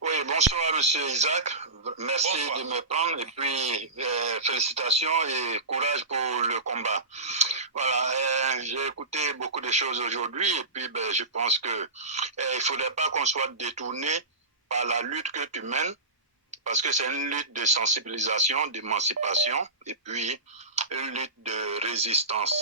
Oui, bonsoir Monsieur Isaac. Merci Bonsoir. de me prendre et puis félicitations et courage pour le combat. Voilà, j'ai écouté beaucoup de choses aujourd'hui et puis je pense que il faudrait pas qu'on soit détourné par la lutte que tu mènes parce que c'est une lutte de sensibilisation, d'émancipation et puis une lutte de résistance.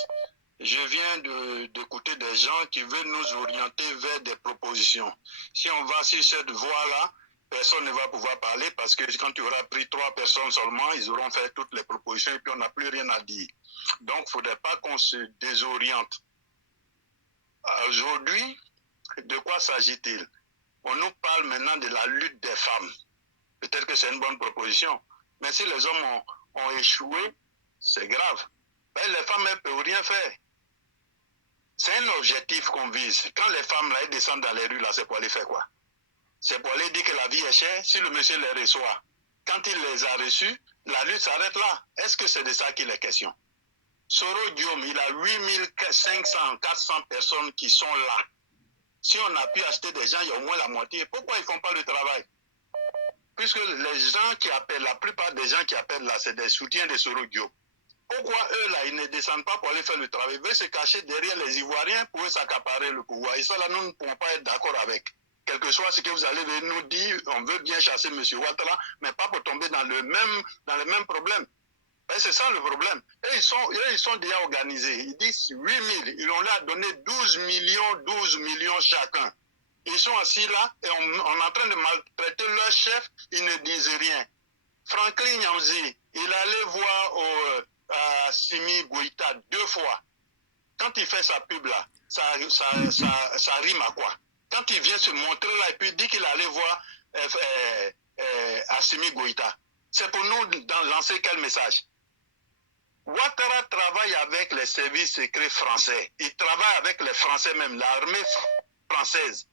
Je viens d'écouter des gens qui veulent nous orienter vers des propositions. Si on va sur cette voie-là, personne ne va pouvoir parler parce que quand tu auras pris 3 personnes seulement, ils auront fait toutes les propositions et puis on n'a plus rien à dire. Donc, il ne faudrait pas qu'on se désoriente. Aujourd'hui, de quoi s'agit-il? On nous parle maintenant de la lutte des femmes. Peut-être que c'est une bonne proposition. Mais si les hommes ont échoué, c'est grave. Ben, les femmes, elles ne peuvent rien faire. C'est un objectif qu'on vise. Quand les femmes là, elles descendent dans les rues, là, c'est pour aller faire quoi? C'est pour aller dire que la vie est chère si le monsieur les reçoit. Quand il les a reçus, la lutte s'arrête là. Est-ce que c'est de ça qu'il est question? Soro Diom, il a 8500, 400 personnes qui sont là. Si on a pu acheter des gens, il y a au moins la moitié. Pourquoi ils ne font pas le travail? Puisque les gens qui appellent, la plupart des gens qui appellent là, c'est des soutiens de Soro Diom. Pourquoi eux là, ils ne descendent pas pour aller faire le travail? Ils veulent se cacher derrière les Ivoiriens pour s'accaparer le pouvoir. Et ça là, nous ne pouvons pas être d'accord avec. Quel que soit ce que vous allez nous dire, on veut bien chasser M. Ouattara, mais pas pour tomber dans le même problème. C'est ça le problème. Et ils sont déjà organisés. Ils disent 8000. Ils ont là donné 12 millions chacun. Ils sont assis là et on est en train de maltraiter leur chef. Ils ne disent rien. Franklin Nyamzi, il allait voir à Simi Goïta 2 fois. Quand il fait sa pub là, ça rime à quoi? Quand il vient se montrer là et puis dit qu'il allait voir Assimi Goïta, c'est pour nous lancer quel message? Ouattara travaille avec les services secrets français. Il travaille avec les Français même, l'armée française.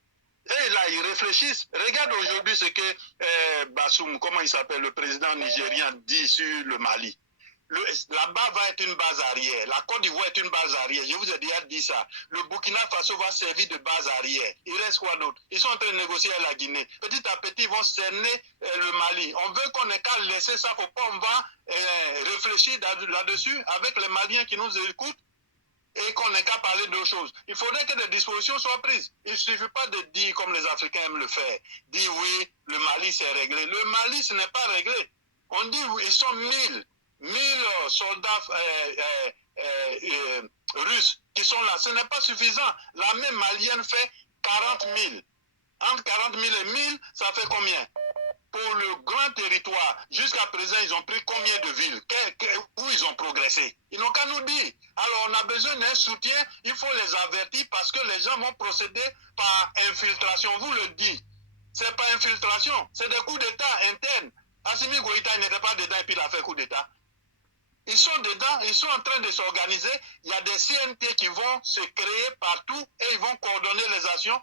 Et là, ils réfléchissent. Regarde aujourd'hui ce que Bassoum, comment il s'appelle, le président nigérien, dit sur le Mali. Là-bas va être une base arrière. La Côte d'Ivoire est une base arrière. Je vous ai déjà dit ça. Le Burkina Faso va servir de base arrière. Il reste quoi d'autre? Ils sont en train de négocier avec la Guinée. Petit à petit, ils vont cerner le Mali. On veut qu'on n'ait qu'à laisser ça. Faut pas, on va réfléchir là-dessus avec les Maliens qui nous écoutent et qu'on n'ait qu'à parler d'autres choses. Il faudrait que des dispositions soient prises. Il ne suffit pas de dire, comme les Africains aiment le faire, dire oui, le Mali c'est réglé. Le Mali, ce n'est pas réglé. On dit ils sont 1000 soldats russes qui sont là. Ce n'est pas suffisant. L'armée malienne fait 40 000. Entre 40 000 et 1000, ça fait combien? Pour le grand territoire, jusqu'à présent, ils ont pris combien de villes? Où ils ont progressé? Ils n'ont qu'à nous dire. Alors, on a besoin d'un soutien, il faut les avertir parce que les gens vont procéder par infiltration. Vous le dites. Ce n'est pas infiltration, c'est des coups d'État internes. Assimi Goïta n'était pas dedans et puis il a fait coup d'État. Ils sont dedans, ils sont en train de s'organiser. Il y a des CNT qui vont se créer partout et ils vont coordonner les actions.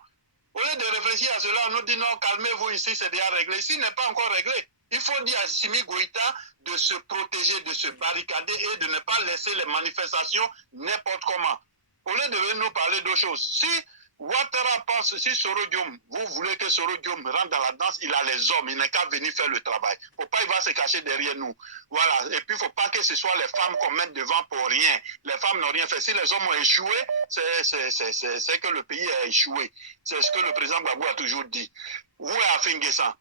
Au lieu de réfléchir à cela, on nous dit non, calmez-vous ici, c'est déjà réglé. Ici n'est pas encore réglé. Il faut dire à Assimi Goïta de se protéger, de se barricader et de ne pas laisser les manifestations n'importe comment. Au lieu de nous parler d'autres choses. Si Ouattara pense, si Soro Diom, vous voulez que Soro Diom rentre dans la danse, il a les hommes, il n'est qu'à venir faire le travail. Faut pas, il va se cacher derrière nous. Voilà. Et puis, il ne faut pas que ce soit les femmes qu'on mette devant pour rien. Les femmes n'ont rien fait. Si les hommes ont échoué, c'est que le pays a échoué. C'est ce que le président Gbagbo a toujours dit. Où est Afin Guessan?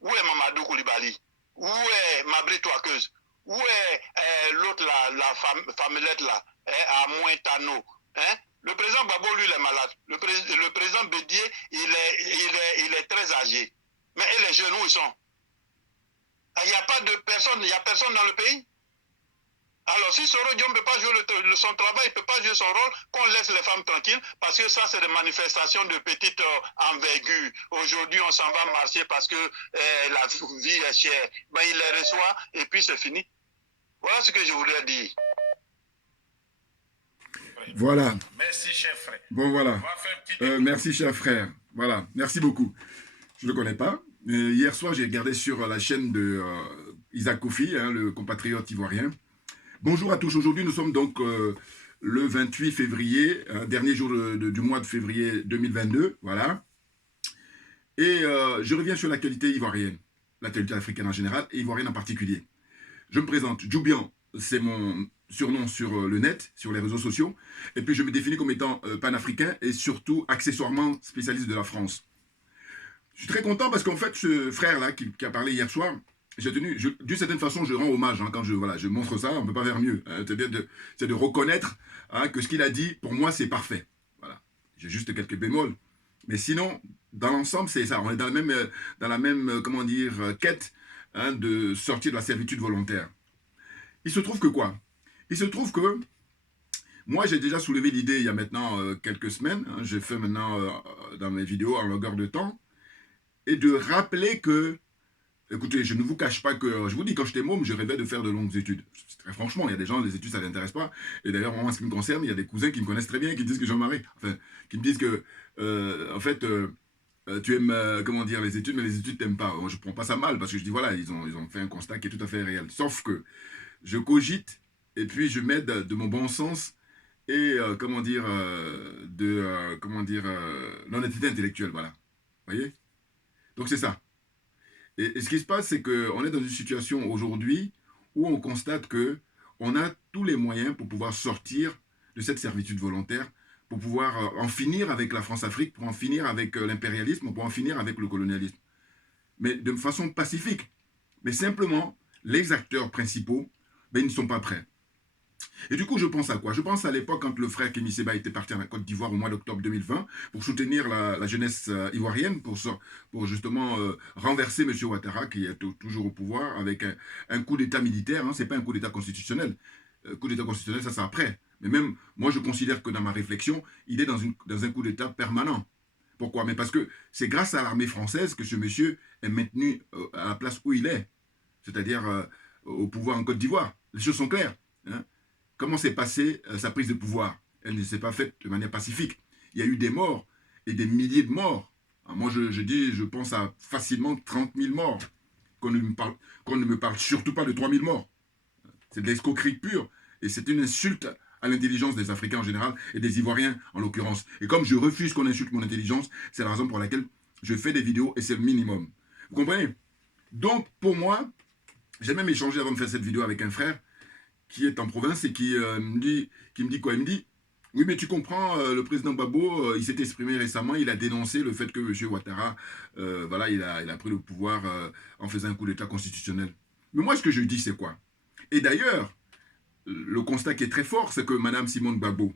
Où est Mamadou Koulibaly? Où est Mabri Touakeuse? Où est l'autre, la femmelette là, à Mointano? Hein? Le président Babo, lui, il est malade. Le président Bédier, il est très âgé. Mais et les jeunes, où ils sont? Il n'y a pas de personne, il n'y a personne dans le pays. Alors, si Soro Diom ne peut pas jouer son travail, il ne peut pas jouer son rôle, qu'on laisse les femmes tranquilles, parce que ça, c'est des manifestations de petite envergure. Aujourd'hui, on s'en va marcher parce que la vie est chère. Ben, il les reçoit et puis c'est fini. Voilà ce que je voulais dire. Voilà. Merci, cher frère. Bon, voilà. Merci, cher frère. Voilà. Merci beaucoup. Je ne le connais pas. Mais hier soir, j'ai regardé sur la chaîne de Isaac Kofi, hein, le compatriote ivoirien. Bonjour à tous. Aujourd'hui, nous sommes donc le 28 février, dernier jour du mois de février 2022. Voilà. Et je reviens sur l'actualité ivoirienne, l'actualité africaine en général et ivoirienne en particulier. Je me présente, Djoubian, c'est mon surnom sur le net, sur les réseaux sociaux, et puis je me définis comme étant panafricain et surtout accessoirement spécialiste de la France. Je suis très content parce qu'en fait, ce frère-là qui a parlé hier soir, d'une certaine façon, je rends hommage quand je montre ça, on ne peut pas faire mieux. C'est de reconnaître que ce qu'il a dit, pour moi, c'est parfait. Voilà. J'ai juste quelques bémols. Mais sinon, dans l'ensemble, c'est ça. On est dans la même comment dire, quête de sortir de la servitude volontaire. Il se trouve que quoi? Il se trouve que moi, j'ai déjà soulevé l'idée il y a maintenant quelques semaines. J'ai fait maintenant dans mes vidéos en longueur de temps. Et de rappeler que, écoutez, je ne vous cache pas que, je vous dis, quand j'étais môme, je rêvais de faire de longues études. Très franchement, il y a des gens, les études, ça ne les intéresse pas. Et d'ailleurs, moi, en ce qui me concerne, il y a des cousins qui me connaissent très bien, qui me disent que j'en marie. Enfin, qui me disent que, en fait, tu aimes, comment dire, les études, mais les études, tu n'aimes pas. Je ne prends pas ça mal, parce que je dis, voilà, ils ont fait un constat qui est tout à fait réel. Sauf que je cogite, et puis je m'aide de mon bon sens, et, comment dire, l'honnêteté intellectuelle, voilà. Vous voyez? Donc c'est ça. Et ce qui se passe, c'est qu'on est dans une situation aujourd'hui où on constate qu'on a tous les moyens pour pouvoir sortir de cette servitude volontaire, pour pouvoir en finir avec la France-Afrique, pour en finir avec l'impérialisme, pour en finir avec le colonialisme. Mais de façon pacifique. Mais simplement, les acteurs principaux, ils ne sont pas prêts. Et du coup, je pense à quoi? Je pense à l'époque quand le frère Kémy Séba était parti en Côte d'Ivoire au mois d'octobre 2020 pour soutenir la jeunesse ivoirienne, pour justement renverser M. Ouattara, qui est toujours au pouvoir, avec un coup d'État militaire. Ce n'est pas un coup d'État constitutionnel. Coup d'État constitutionnel, ça c'est après. Mais même, moi, je considère que dans ma réflexion, il est dans un coup d'État permanent. Pourquoi? Mais parce que c'est grâce à l'armée française que ce monsieur est maintenu à la place où il est, c'est-à-dire au pouvoir en Côte d'Ivoire. Les choses sont claires. Comment s'est passée sa prise de pouvoir? Elle ne s'est pas faite de manière pacifique. Il y a eu des morts et des milliers de morts. Alors moi, je pense à facilement 30 000 morts. Qu'on ne me parle surtout pas de 3 000 morts. C'est de l'escroquerie pure. Et c'est une insulte à l'intelligence des Africains en général et des Ivoiriens en l'occurrence. Et comme je refuse qu'on insulte mon intelligence, c'est la raison pour laquelle je fais des vidéos et c'est le minimum. Vous comprenez? Donc, pour moi, j'ai même échangé avant de faire cette vidéo avec un frère qui est en province et qui me dit quoi? Il me dit, oui, mais tu comprends, le président Gbagbo, il s'est exprimé récemment, il a dénoncé le fait que M. Ouattara, voilà, il a pris le pouvoir en faisant un coup d'État constitutionnel. Mais moi, ce que je dis, c'est quoi? Et d'ailleurs, le constat qui est très fort, c'est que Mme Simone Gbagbo, vous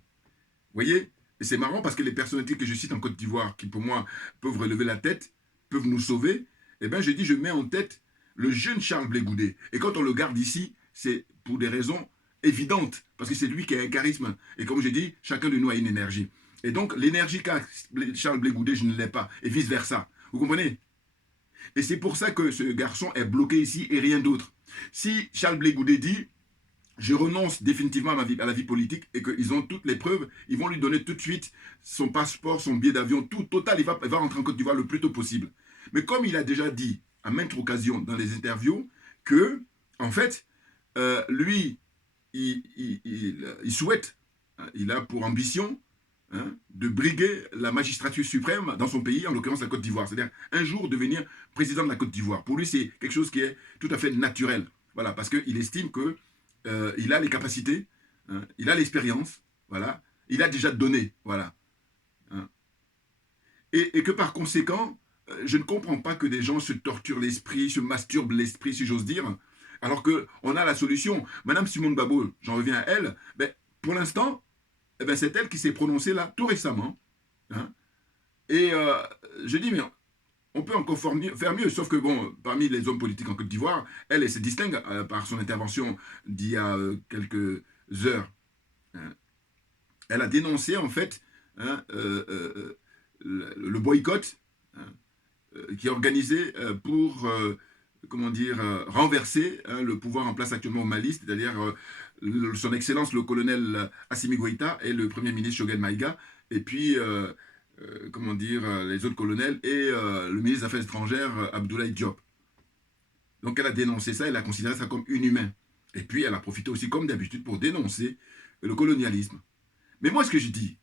voyez, et c'est marrant parce que les personnalités que je cite en Côte d'Ivoire, qui pour moi peuvent relever la tête, peuvent nous sauver, eh bien, je mets en tête le jeune Charles Blé Goudé. Et quand on le garde ici, c'est pour des raisons évidentes, parce que c'est lui qui a un charisme. Et comme j'ai dit, chacun de nous a une énergie. Et donc, l'énergie qu'a Charles Blé Goudé, je ne l'ai pas, et vice-versa. Vous comprenez? Et c'est pour ça que ce garçon est bloqué ici et rien d'autre. Si Charles Blé Goudé dit, je renonce définitivement à la vie politique et qu'ils ont toutes les preuves, ils vont lui donner tout de suite son passeport, son billet d'avion, tout total, il va rentrer en Côte d'Ivoire le plus tôt possible. Mais comme il a déjà dit à maintes occasions dans les interviews que, en fait, lui, il souhaite, il a pour ambition de briguer la magistrature suprême dans son pays, en l'occurrence la Côte d'Ivoire. C'est-à-dire un jour devenir président de la Côte d'Ivoire. Pour lui, c'est quelque chose qui est tout à fait naturel. Voilà, parce qu'il estime que il a les capacités, il a l'expérience, voilà, il a déjà donné, voilà. Et que par conséquent, je ne comprends pas que des gens se torturent l'esprit, se masturbent l'esprit, si j'ose dire, alors qu'on a la solution. Madame Simone Gbagbo, j'en reviens à elle, pour l'instant, c'est elle qui s'est prononcée là, tout récemment. Et je dis, mais on peut encore faire mieux, sauf que, bon, parmi les hommes politiques en Côte d'Ivoire, elle se distingue par son intervention d'il y a quelques heures. Elle a dénoncé, en fait, le boycott qui est organisé pour, comment dire, renverser le pouvoir en place actuellement au Mali, c'est-à-dire son Excellence le colonel Assimi Goïta et le Premier ministre Choguel Maïga, et puis, comment dire, les autres colonels et le ministre des Affaires étrangères Abdoulaye Diop. Donc elle a dénoncé ça, elle a considéré ça comme inhumain. Et puis elle a profité aussi, comme d'habitude, pour dénoncer le colonialisme. Mais moi, ce que je dis,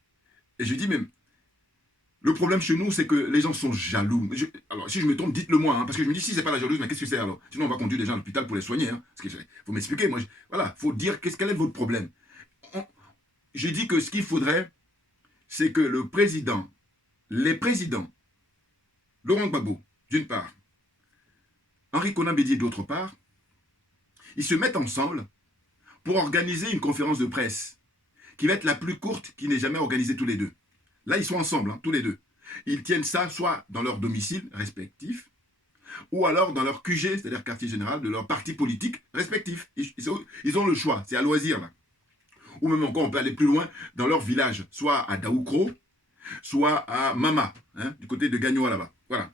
et je dis même, Le problème chez nous, c'est que les gens sont jaloux. Alors, si je me trompe, dites-le moi, hein, parce que je me dis, si c'est pas la jalousie, mais qu'est-ce que c'est alors? Sinon, on va conduire des gens à l'hôpital pour les soigner. Hein, faut m'expliquer. Moi, voilà, faut dire quel est votre problème. J'ai dit que ce qu'il faudrait, c'est que les présidents, Laurent Gbagbo, d'une part, Henri Konan Bédié, d'autre part, ils se mettent ensemble pour organiser une conférence de presse qui va être la plus courte qui n'ait jamais organisée tous les deux. Là, ils sont ensemble, hein, tous les deux. Ils tiennent ça soit dans leur domicile respectif, ou alors dans leur QG, c'est-à-dire quartier général, de leur parti politique respectif. Ils ont le choix, c'est à loisir, là. Ou même encore, on peut aller plus loin, dans leur village, soit à Daoukro, soit à Mama, hein, du côté de Gagnoa, là-bas. Voilà.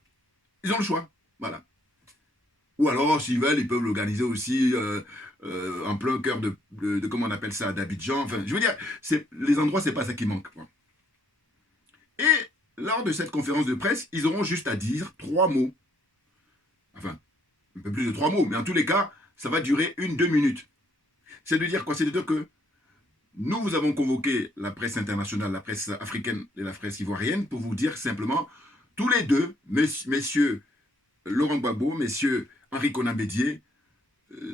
Ils ont le choix, voilà. Ou alors, s'ils veulent, ils peuvent l'organiser aussi en plein cœur de comment on appelle ça, d'Abidjan. Enfin, je veux dire, les endroits, c'est pas ça qui manque, quoi. Et lors de cette conférence de presse, ils auront juste à dire 3 mots. Enfin, un peu plus de 3 mots, mais en tous les cas, ça va durer 1-2 minutes. C'est de dire quoi? C'est de dire que nous vous avons convoqué la presse internationale, la presse africaine et la presse ivoirienne pour vous dire simplement, tous les deux, messieurs Laurent Gbagbo, messieurs Henri Konan Bédié,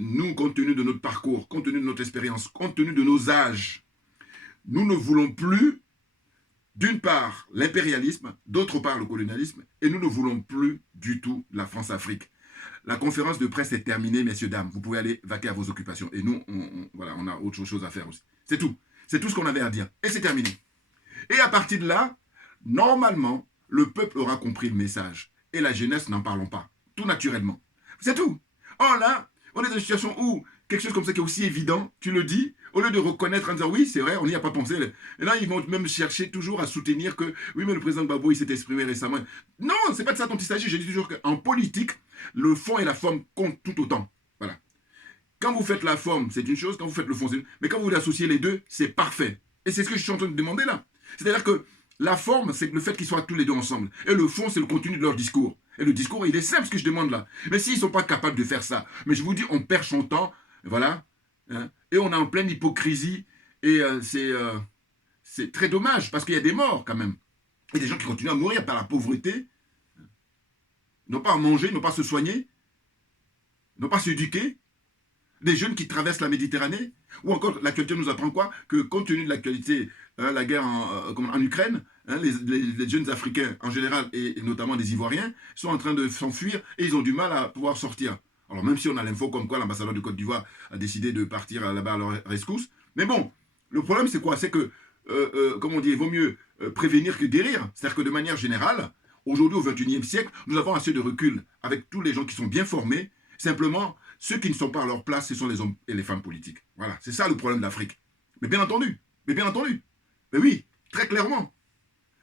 nous, compte tenu de notre parcours, compte tenu de notre expérience, compte tenu de nos âges, nous ne voulons plus, d'une part, l'impérialisme, d'autre part, le colonialisme, et nous ne voulons plus du tout la France-Afrique. La conférence de presse est terminée, messieurs, dames. Vous pouvez aller vaquer à vos occupations. Et nous, voilà, on a autre chose à faire aussi. C'est tout. C'est tout ce qu'on avait à dire. Et c'est terminé. Et à partir de là, normalement, le peuple aura compris le message. Et la jeunesse, n'en parlons pas. Tout naturellement. C'est tout. Or là, on est dans une situation où quelque chose comme ça qui est aussi évident, tu le dis, au lieu de reconnaître en disant oui, c'est vrai, on n'y a pas pensé. Et là, ils vont même chercher toujours à soutenir que oui, mais le président Gbagbo, il s'est exprimé récemment. Non, c'est pas de ça dont il s'agit. Je dis toujours qu'en politique, le fond et la forme comptent tout autant. Voilà. Quand vous faites la forme, c'est une chose, quand vous faites le fond, c'est une... Mais quand vous associez les deux, c'est parfait. Et c'est ce que je suis en train de demander là. C'est-à-dire que la forme, c'est le fait qu'ils soient tous les deux ensemble. Et le fond, c'est le contenu de leur discours. Et le discours, il est simple, ce que je demande là. Mais s'ils ne sont pas capables de faire ça, mais je vous dis, on perd son temps, voilà, hein, et on est en pleine hypocrisie, et c'est très dommage, parce qu'il y a des morts quand même. Et des gens qui continuent à mourir par la pauvreté, n'ont pas à manger, n'ont pas à se soigner, n'ont pas à s'éduquer, des jeunes qui traversent la Méditerranée, ou encore l'actualité nous apprend quoi? Que compte tenu de l'actualité, la guerre en Ukraine, hein, les jeunes Africains en général, et notamment des Ivoiriens, sont en train de s'enfuir et ils ont du mal à pouvoir sortir. Alors même si on a l'info comme quoi l'ambassadeur de Côte d'Ivoire a décidé de partir là-bas à leur rescousse, mais bon, le problème c'est quoi? C'est que, comme on dit, il vaut mieux prévenir que guérir. C'est-à-dire que de manière générale, aujourd'hui au XXIe siècle, nous avons assez de recul avec tous les gens qui sont bien formés. Simplement, ceux qui ne sont pas à leur place, ce sont les hommes et les femmes politiques. Voilà, c'est ça le problème de l'Afrique. Mais bien entendu, mais oui, très clairement.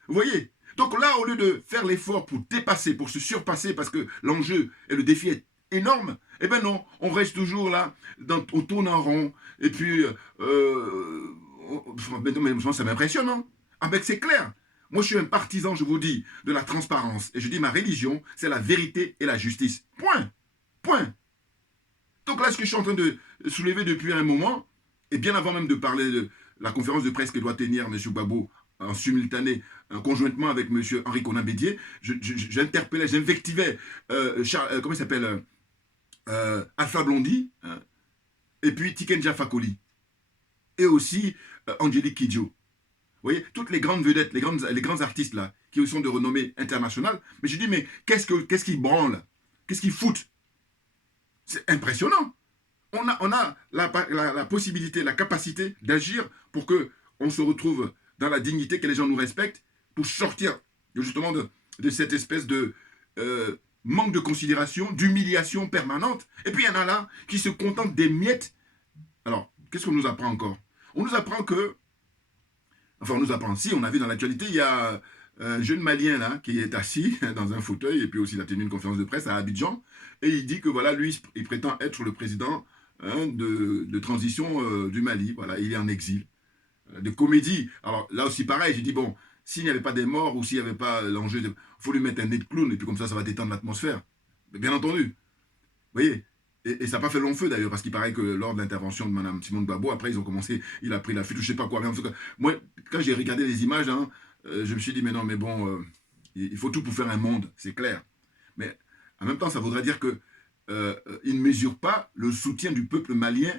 Vous voyez? Donc là, au lieu de faire l'effort pour dépasser, pour se surpasser, parce que l'enjeu et le défi est énorme, eh bien non, on reste toujours là, on tourne en rond, et puis, ça m'impressionne, hein? Ah ben c'est clair. Moi, je suis un partisan, je vous dis, de la transparence. Et je dis, ma religion, c'est la vérité et la justice. Point. Point. Donc là, ce que je suis en train de soulever depuis un moment, et bien avant même de parler de la conférence de presse que doit tenir M. Gbagbo en simultané, conjointement avec M. Henri Konan Bédié, j'interpellais, j'invectivais, comment il s'appelle, Alpha Blondy, hein, et puis Tiken Fakoli, et aussi Angélique Kidjo. Vous voyez, toutes les grandes vedettes, les grands artistes là, qui sont de renommée internationale, mais je dis, mais qu'est-ce qu'ils branlent? Qu'est-ce qu'ils foutent? C'est impressionnant. On a la possibilité, la capacité d'agir pour qu'on se retrouve dans la dignité, que les gens nous respectent, pour sortir justement de cette espèce de manque de considération, d'humiliation permanente. Et puis il y en a là qui se contentent des miettes. Alors, qu'est-ce qu'on nous apprend encore? On nous apprend que... Enfin, on nous apprend, si, on a vu dans l'actualité, il y a un jeune Malien là, qui est assis dans un fauteuil, et puis aussi il a tenu une conférence de presse à Abidjan, et il dit que voilà, lui, il prétend être le président de transition du Mali. Voilà, il est en exil. De comédie. Alors là aussi pareil, j'ai dit bon, s'il n'y avait pas des morts ou s'il n'y avait pas l'enjeu, il faut lui mettre un nez de clown et puis comme ça va détendre l'atmosphère. Bien entendu. Vous voyez, et ça n'a pas fait long feu d'ailleurs, parce qu'il paraît que lors de l'intervention de Mme Simone Gbagbo, après ils ont commencé, il a pris la fuite, je ne sais pas quoi. Mais en tout cas, moi, quand j'ai regardé les images, hein, je me suis dit, mais non, mais bon, Il faut tout pour faire un monde, c'est clair. Mais en même temps, ça voudrait dire qu'il ne mesure pas le soutien du peuple malien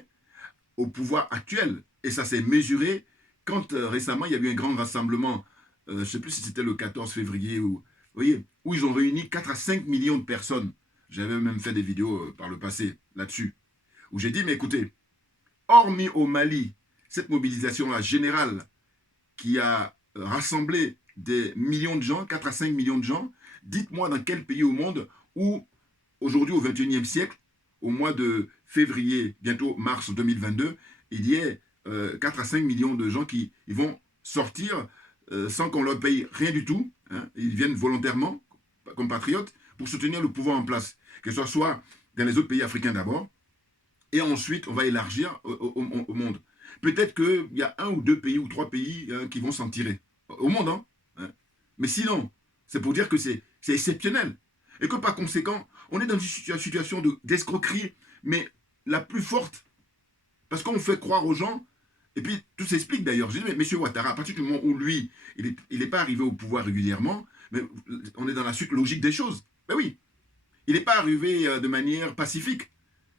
au pouvoir actuel. Et ça s'est mesuré quand récemment, il y a eu un grand rassemblement, je ne sais plus si c'était le 14 février, vous voyez, où ils ont réuni 4 à 5 millions de personnes. J'avais même fait des vidéos par le passé là-dessus, où j'ai dit, mais écoutez, hormis au Mali, cette mobilisation-là générale qui a rassemblé des millions de gens, 4 à 5 millions de gens, dites-moi dans quel pays au monde où, aujourd'hui au XXIe siècle, au mois de février, bientôt mars 2022, il y ait 4 à 5 millions de gens qui ils vont sortir sans qu'on leur paye rien du tout. Hein. Ils viennent volontairement, comme patriotes, pour soutenir le pouvoir en place. Que ce soit dans les autres pays africains d'abord, et ensuite on va élargir au monde. Peut-être qu'il y a 1 ou 2 pays ou 3 pays qui vont s'en tirer. Au monde, hein. Mais sinon, c'est pour dire que c'est exceptionnel. Et que par conséquent, on est dans une situation d'escroquerie, mais la plus forte. Parce qu'on fait croire aux gens, et puis tout s'explique d'ailleurs. Je dis, mais M. Ouattara, à partir du moment où lui, il n'est pas arrivé au pouvoir régulièrement, mais on est dans la suite logique des choses. Ben oui, il n'est pas arrivé de manière pacifique.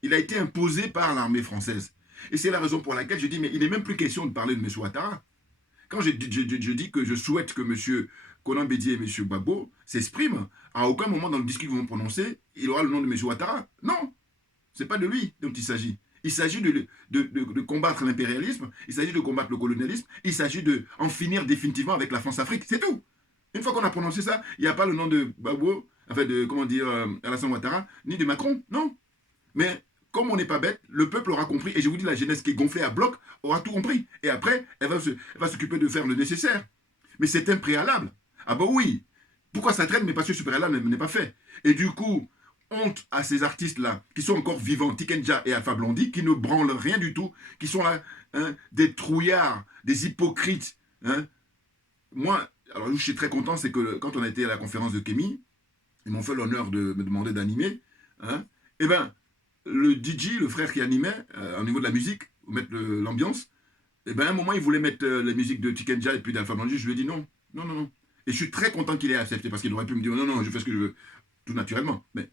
Il a été imposé par l'armée française. Et c'est la raison pour laquelle je dis, mais il n'est même plus question de parler de M. Ouattara. Quand je dis que je souhaite que M. Konan Bédié et M. Gbagbo s'expriment, à aucun moment dans le discours qu'ils vont prononcer, il aura le nom de M. Ouattara. Non, ce n'est pas de lui dont il s'agit. Il s'agit de combattre l'impérialisme, il s'agit de combattre le colonialisme, il s'agit d'en finir définitivement avec la France-Afrique, c'est tout. Une fois qu'on a prononcé ça, il n'y a pas le nom de Gbagbo, enfin de, comment dire, Alassane Ouattara, ni de Macron, non. Mais comme on n'est pas bête, le peuple aura compris, et je vous dis, la jeunesse qui est gonflée à bloc aura tout compris. Et après, elle va s'occuper de faire le nécessaire. Mais c'est un préalable. Ah bah oui, pourquoi ça traîne, mais parce que ce préalable n'est pas fait. Et du coup, honte à ces artistes-là, qui sont encore vivants, Tikenja et Alpha Blondy, qui ne branlent rien du tout, qui sont là, hein, des trouillards, des hypocrites. Hein. Moi, alors je suis très content, c'est que quand on a été à la conférence de Kémy, ils m'ont fait l'honneur de me demander d'animer. Hein, et bien, le DJ, le frère qui animait, au niveau de la musique, mettre l'ambiance, et bien à un moment, il voulait mettre la musique de Tikenja et puis d'Alpha Blondy, je lui ai dit non, non, non, non. Et je suis très content qu'il ait accepté, parce qu'il aurait pu me dire non, non, je fais ce que je veux, tout naturellement. Mais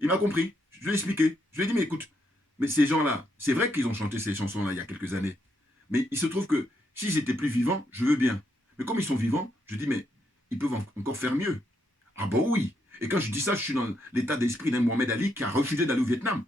il m'a compris, je lui ai expliqué, je lui ai dit, mais écoute, mais ces gens-là, c'est vrai qu'ils ont chanté ces chansons-là il y a quelques années, mais il se trouve que s'ils étaient plus vivants, je veux bien. Mais comme ils sont vivants, je dis, mais ils peuvent encore faire mieux. Ah bah oui. Et quand je dis ça, je suis dans l'état d'esprit d'un Mohamed Ali qui a refusé d'aller au Vietnam.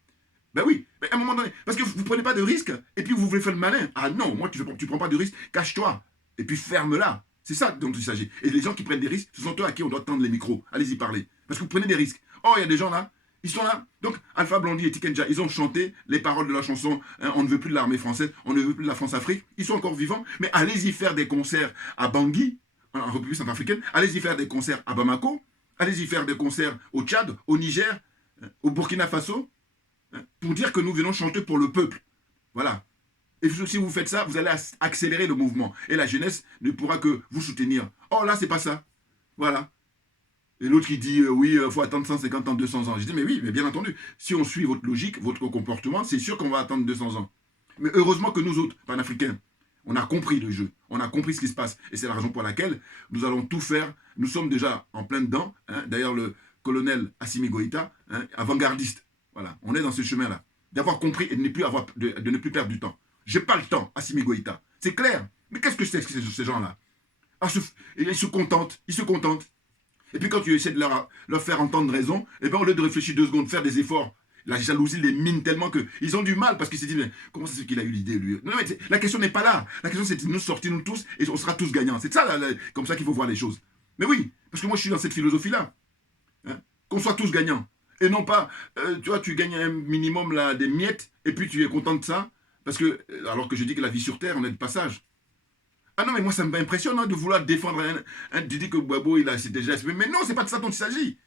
Ben oui, mais à un moment donné, parce que vous ne prenez pas de risque, et puis vous voulez faire le malin. Ah non, moi tu ne prends pas de risque, cache-toi, et puis ferme-la. C'est ça dont il s'agit. Et les gens qui prennent des risques, ce sont eux à qui on doit tendre les micros. Allez-y parler. Parce que vous prenez des risques. Oh, il y a des gens là, ils sont là. Donc, Alpha Blondy et Tikenja, ils ont chanté les paroles de la chanson hein, on ne veut plus de l'armée française, on ne veut plus de la France-Afrique. Ils sont encore vivants, mais allez-y faire des concerts à Bangui, en République centrafricaine. Allez-y faire des concerts à Bamako. Allez-y faire des concerts au Tchad, au Niger, au Burkina Faso, pour dire que nous venons chanter pour le peuple. Voilà. Et si vous faites ça, vous allez accélérer le mouvement. Et la jeunesse ne pourra que vous soutenir. Oh là, c'est pas ça. Voilà. Et l'autre qui dit, oui, il faut attendre 150 ans, 200 ans. Je dis, mais oui, mais bien entendu, si on suit votre logique, votre comportement, c'est sûr qu'on va attendre 200 ans. Mais heureusement que nous autres, panafricains, on a compris le jeu. On a compris ce qui se passe. Et c'est la raison pour laquelle nous allons tout faire. Nous sommes déjà en plein dedans. Hein. D'ailleurs, le colonel Assimi Goïta, hein, avant-gardiste. Voilà, on est dans ce chemin-là. D'avoir compris et de ne plus perdre du temps. J'ai pas le temps, Assimi Goïta. C'est clair. Mais qu'est-ce que c'est que ces gens-là? Ils se contentent. Ils se contentent. Et puis quand tu essaies de leur faire entendre raison, eh bien au lieu de réfléchir 2 secondes, faire des efforts, la jalousie les mine tellement qu'ils ont du mal parce qu'ils se disent, mais comment c'est qu'il a eu l'idée, lui? Non, mais la question n'est pas là. La question, c'est de nous sortir, nous tous, et on sera tous gagnants. C'est ça, comme ça qu'il faut voir les choses. Mais oui, parce que moi, je suis dans cette philosophie-là. Hein, qu'on soit tous gagnants. Et non pas, tu vois, tu gagnes un minimum là, des miettes, et puis tu es content de ça, parce que, alors que je dis que la vie sur Terre, on est de passage. Ah non, mais moi, ça m'impressionne hein, de vouloir défendre tu dis que Gbagbo, il a ses gestes. Mais non, c'est pas de ça dont il s'agit.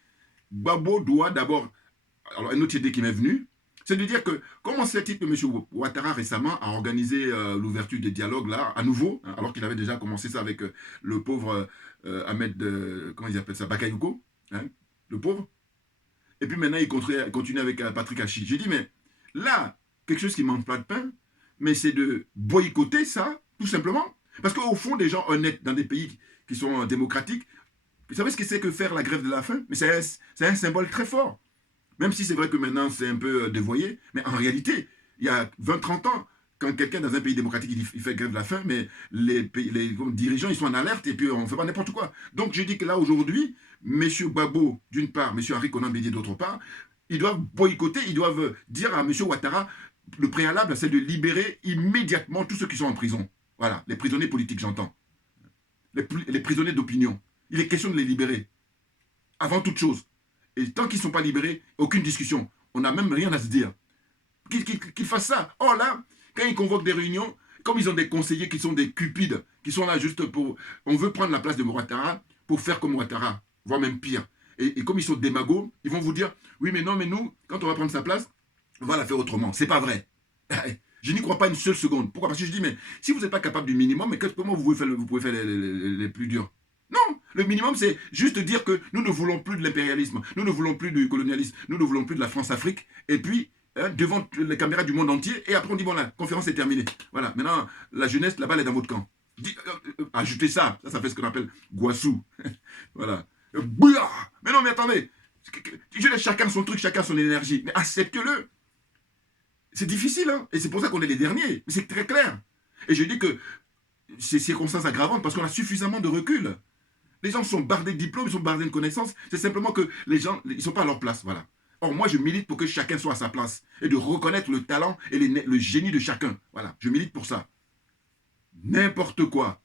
Gbagbo doit d'abord... Alors, une autre idée qui m'est venue, c'est de dire que, comment ce type de M. Ouattara récemment a organisé l'ouverture des dialogues là, à nouveau, hein, alors qu'il avait déjà commencé ça avec le pauvre Ahmed, comment ils appellent ça, Bakayoko, hein, le pauvre. Et puis maintenant, il continue avec Patrick Hachi. J'ai dit, mais là, quelque chose qui manque pas de pain, mais c'est de boycotter ça, tout simplement. Parce qu'au fond, des gens honnêtes dans des pays qui sont démocratiques, Vous savez ce que c'est que faire la grève de la faim? Mais c'est un symbole très fort. Même si c'est vrai que maintenant c'est un peu dévoyé, mais en réalité, il y a 20-30 ans, quand quelqu'un dans un pays démocratique il fait grève de la faim, mais les dirigeants ils sont en alerte et puis on ne fait pas n'importe quoi. Donc je dis que là aujourd'hui, M. Gbagbo d'une part, M. Henri Konan Bédié d'autre part, ils doivent boycotter, ils doivent dire à M. Ouattara, le préalable c'est de libérer immédiatement tous ceux qui sont en prison. Voilà, les prisonniers politiques j'entends. Les prisonniers d'opinion. Il est question de les libérer. Avant toute chose. Et tant qu'ils ne sont pas libérés, aucune discussion. On n'a même rien à se dire. Qu'ils fassent ça. Oh là, quand ils convoquent des réunions, comme ils ont des conseillers qui sont des cupides, qui sont là juste pour... On veut prendre la place de Ouattara pour faire comme Ouattara, voire même pire. Et comme ils sont démagos, ils vont vous dire, oui mais non, mais nous, quand on va prendre sa place, on va la faire autrement. C'est pas vrai. Je n'y crois pas une seule seconde. Pourquoi? Parce que je dis, mais si vous n'êtes pas capable du minimum, mais comment vous pouvez faire les plus durs? Non, le minimum, c'est juste dire que nous ne voulons plus de l'impérialisme, nous ne voulons plus du colonialisme, nous ne voulons plus de la France-Afrique, et puis, devant les caméras du monde entier, et après on dit, bon, la conférence est terminée. Voilà, maintenant, la jeunesse, la balle est dans votre camp. Ajoutez ça, ça fait ce qu'on appelle Guassou. Voilà. Mais non, mais attendez, je laisse chacun son truc, chacun son énergie, mais accepte-le. C'est difficile, hein, et c'est pour ça qu'on est les derniers, mais c'est très clair. Et je dis que c'est circonstance aggravante parce qu'on a suffisamment de recul. Les gens sont bardés de diplômes, ils sont bardés de connaissances. C'est simplement que les gens, ils ne sont pas à leur place. Voilà. Or, moi, je milite pour que chacun soit à sa place et de reconnaître le talent et le génie de chacun. Voilà. Je milite pour ça. N'importe quoi.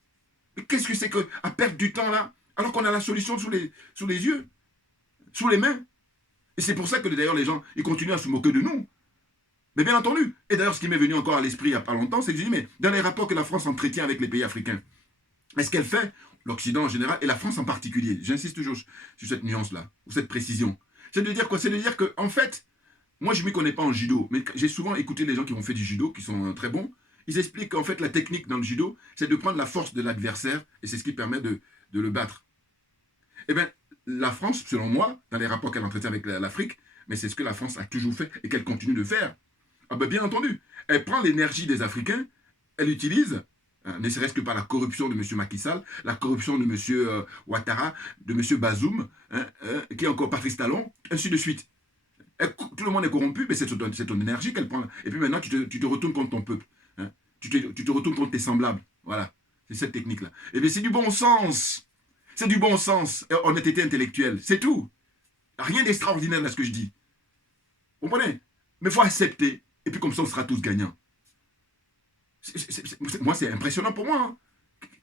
Mais qu'est-ce que c'est que à perdre du temps là, alors qu'on a la solution sous les yeux, sous les mains? Et c'est pour ça que d'ailleurs les gens, ils continuent à se moquer de nous. Mais bien entendu. Et d'ailleurs, ce qui m'est venu encore à l'esprit il n'y a pas longtemps, c'est que je dis, mais dans les rapports que la France entretient avec les pays africains, est-ce qu'elle fait l'Occident en général, et la France en particulier? J'insiste toujours sur cette nuance-là, ou cette précision. C'est de dire quoi? C'est de dire que, en fait, moi je ne m'y connais pas en judo, mais j'ai souvent écouté les gens qui ont fait du judo, qui sont très bons. Ils expliquent qu'en fait, la technique dans le judo, c'est de prendre la force de l'adversaire, et c'est ce qui permet de le battre. Eh bien, la France, selon moi, dans les rapports qu'elle entretient avec l'Afrique, mais c'est ce que la France a toujours fait, et qu'elle continue de faire. Ah ben, bien entendu, elle prend l'énergie des Africains, elle l'utilise, ne serait-ce que par la corruption de M. Macky Sall, la corruption de M. Ouattara, de M. Bazoum, qui est encore Patrice Talon, ainsi de suite. Tout le monde est corrompu, mais c'est ton énergie qu'elle prend. Et puis maintenant, tu te retournes contre ton peuple. Hein. Tu te retournes contre tes semblables. Voilà, c'est cette technique-là. Et bien c'est du bon sens. C'est du bon sens, honnêteté intellectuelle, c'est tout. Rien d'extraordinaire dans ce que je dis. Vous comprenez? Mais il faut accepter, et puis comme ça, on sera tous gagnants. Moi, c'est impressionnant pour moi. Hein.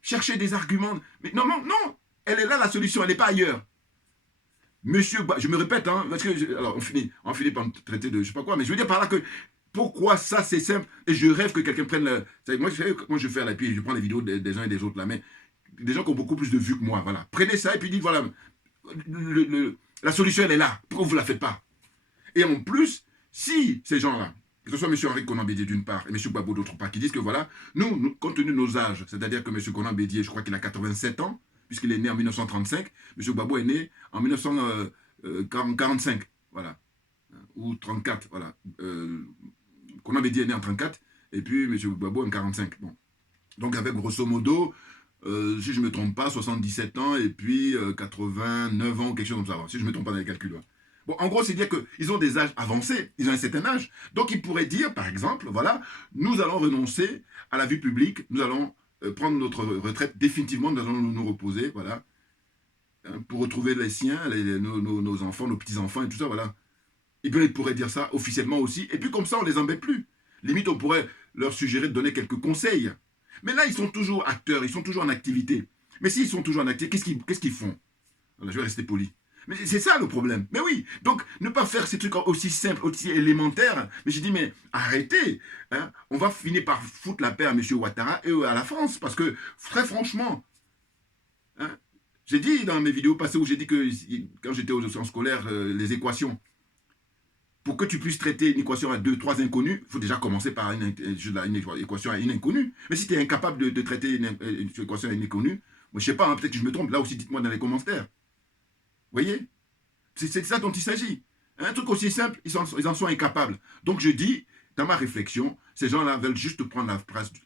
Chercher des arguments. Mais non, non, non. Elle est là, la solution. Elle n'est pas ailleurs. Monsieur, je me répète, hein, parce que, alors, on finit par me traiter de je sais pas quoi, mais je veux dire par là que, pourquoi ça, c'est simple, et je rêve que quelqu'un prenne le... Moi, je fais la puis je prends les vidéos des uns et des autres, là, mais des gens qui ont beaucoup plus de vues que moi, voilà. Prenez ça, et puis dites, voilà, la solution, elle est là. Pourquoi vous ne la faites pas? Et en plus, si ces gens-là, que ce soit M. Henri Konan Bédié d'une part et M. Gbagbo d'autre part, qui disent que voilà, nous, compte tenu de nos âges, c'est-à-dire que M. Konan Bédié, je crois qu'il a 87 ans, puisqu'il est né en 1935, M. Gbagbo est né en 1945, voilà, ou 34, voilà. Konan Bédié est né en 34, et puis M. Gbagbo en 45, bon. Donc avec grosso modo, si je ne me trompe pas, 77 ans, et puis 89 ans, quelque chose comme ça, si je ne me trompe pas dans les calculs. Bon, en gros, c'est dire qu'ils ont des âges avancés, ils ont un certain âge. Donc, ils pourraient dire, par exemple, voilà, nous allons renoncer à la vie publique, nous allons prendre notre retraite définitivement, nous allons nous reposer, voilà, hein, pour retrouver les siens, nos enfants, nos petits-enfants et tout ça, voilà. Et bien, ils pourraient dire ça officiellement aussi, et puis comme ça, on ne les embête plus. Limite, on pourrait leur suggérer de donner quelques conseils. Mais là, ils sont toujours acteurs, ils sont toujours en activité. Mais s'ils sont toujours en activité, qu'est-ce qu'ils font? Voilà, je vais rester poli. Mais c'est ça le problème. Mais oui, donc ne pas faire ces trucs aussi simples, aussi élémentaires. Mais j'ai dit, mais arrêtez. Hein, on va finir par foutre la paix à M. Ouattara et à la France. Parce que, très franchement, hein, j'ai dit dans mes vidéos passées où j'ai dit que quand j'étais aux sciences scolaires, les équations, pour que tu puisses traiter une équation à 2, 3 inconnus, il faut déjà commencer par une équation à une inconnue. Mais si tu es incapable de traiter une équation à une inconnue, moi, je ne sais pas, hein, peut-être que je me trompe. Là aussi, dites-moi dans les commentaires. Vous voyez? C'est de ça dont il s'agit. Un truc aussi simple, ils en sont incapables. Donc je dis, dans ma réflexion, ces gens-là veulent juste prendre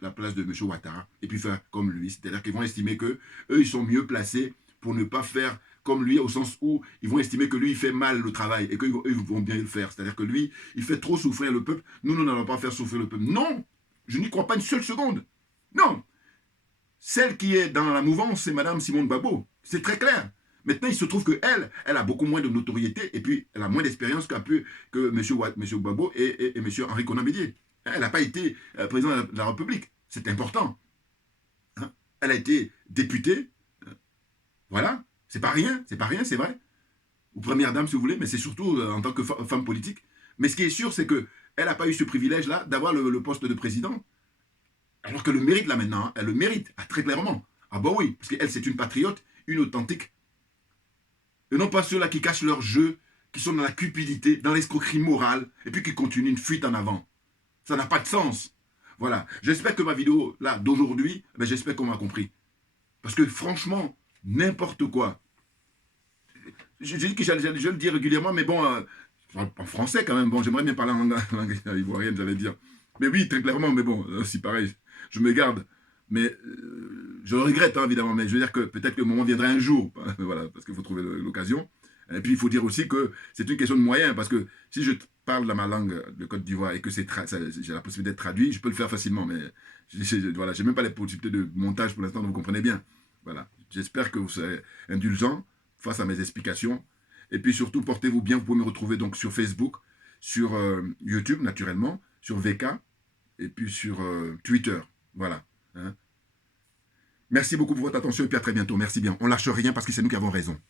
la place de M. Ouattara et puis faire comme lui. C'est-à-dire qu'ils vont estimer qu'eux, ils sont mieux placés pour ne pas faire comme lui, au sens où ils vont estimer que lui, il fait mal le travail et qu'ils vont bien le faire. C'est-à-dire que lui, il fait trop souffrir le peuple. Nous n'allons pas faire souffrir le peuple. Non, je n'y crois pas une seule seconde. Non. Celle qui est dans la mouvance, c'est Mme Simone Gbagbo. C'est très clair. Maintenant, il se trouve qu'elle, elle a beaucoup moins de notoriété et puis elle a moins d'expérience que M. Gbagbo et M. Henri Konan Bédié. Elle n'a pas été président de la République. C'est important. Hein? Elle a été députée. Voilà. C'est pas rien, c'est vrai. Ou première dame, si vous voulez, mais c'est surtout en tant que femme politique. Mais ce qui est sûr, c'est qu'elle n'a pas eu ce privilège-là d'avoir le poste de président. Alors que le mérite, là, maintenant, elle le mérite, très clairement. Ah bah oui, parce qu'elle, c'est une patriote, une authentique. Et non pas ceux-là qui cachent leur jeu, qui sont dans la cupidité, dans l'escroquerie morale, et puis qui continuent une fuite en avant. Ça n'a pas de sens. Voilà. J'espère que ma vidéo, là, d'aujourd'hui, j'espère qu'on m'a compris. Parce que, franchement, n'importe quoi. Je dis que je le dis régulièrement, mais bon, en français quand même, bon, j'aimerais bien parler en langue ivoirienne, j'allais dire. Mais oui, très clairement, mais bon, c'est pareil, je me garde. Mais je le regrette, hein, évidemment, mais je veux dire que peut-être que le moment viendra un jour, voilà, parce qu'il faut trouver l'occasion. Et puis, il faut dire aussi que c'est une question de moyens, parce que si je parle dans ma langue de Côte d'Ivoire et que j'ai la possibilité d'être traduit, je peux le faire facilement, mais voilà, j'ai même pas les possibilités de montage pour l'instant, donc vous comprenez bien. Voilà, j'espère que vous serez indulgents face à mes explications. Et puis surtout, portez-vous bien, vous pouvez me retrouver donc sur Facebook, sur YouTube, naturellement, sur VK, et puis sur Twitter. Voilà. Hein. Merci beaucoup pour votre attention et puis à très bientôt. Merci bien. On lâche rien parce que c'est nous qui avons raison.